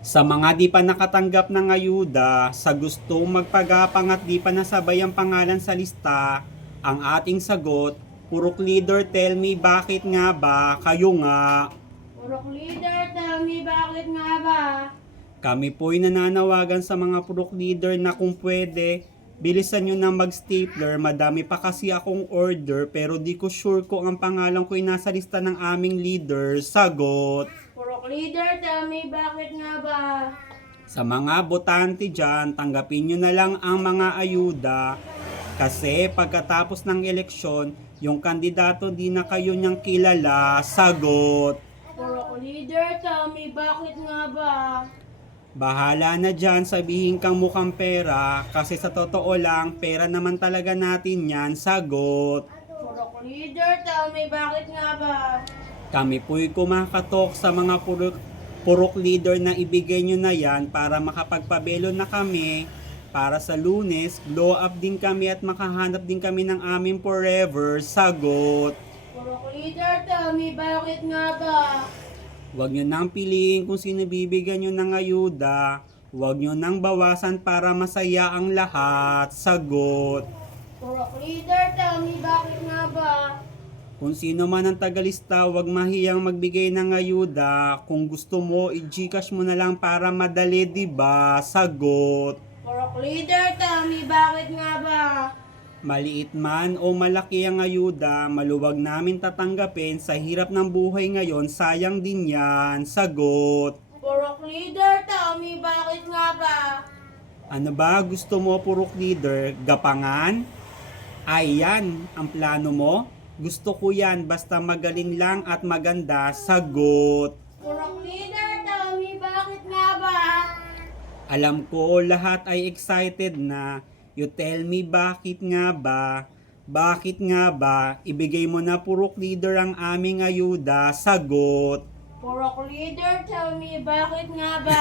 Sa mga di pa nakatanggap ng ayuda, sa gustong magpagapang at di pa nasabay ang pangalan sa lista, ang ating sagot, Purok Leader, tell me bakit nga ba, kayo nga. Purok leader, tell me bakit nga ba? Kami po'y nananawagan sa mga Purok Leader na kung pwede, bilisan nyo na mag-stapler, madami pa kasi akong order pero di ko sure kung ang pangalan ko'y nasa lista ng aming leader, sagot. Purok leader, tell me bakit nga ba? Sa mga botante dyan, tanggapin nyo na lang ang mga ayuda kasi pagkatapos ng eleksyon, yung kandidato di na kayo niyang kilala, sagot. Purok leader, tell me bakit nga ba? Bahala na dyan, sabihin kang mukhang pera kasi sa totoo lang, pera naman talaga natin yan, sagot. Purok leader, tell me bakit nga ba? Kami po'y kumakatok sa mga purok leader na ibigay nyo na yan para makapagpabelo na kami. Para sa Lunes, blow up din kami at makahanap din kami ng aming forever, sagot. Purok leader, tell me bakit nga ba? Huwag nyo nang piliin kung sino bibigyan nyo ng ayuda. Huwag nyo nang bawasan para masaya ang lahat, sagot. Purok leader, tell me bakit nga ba? Kung sino man ang tagalista, huwag mahiyang magbigay ng ayuda. Kung gusto mo, i-Gcash mo na lang para madali, diba? Sagot. Purok leader, tell me bakit nga ba? Maliit man o malaki ang ayuda, maluwag namin tatanggapin sa hirap ng buhay ngayon, sayang din yan. Sagot. Purok leader, tell me bakit nga ba? Ano ba gusto mo, Purok Leader? Gapangan? Ayan, ang plano mo? Gusto ko yan, basta magaling lang at maganda, sagot. Purok leader, tell me bakit nga ba? Alam ko lahat ay excited na. You tell me bakit nga ba? Bakit nga ba? Ibigay mo na, Purok Leader, ang aming ayuda, sagot. Purok leader, tell me bakit nga ba?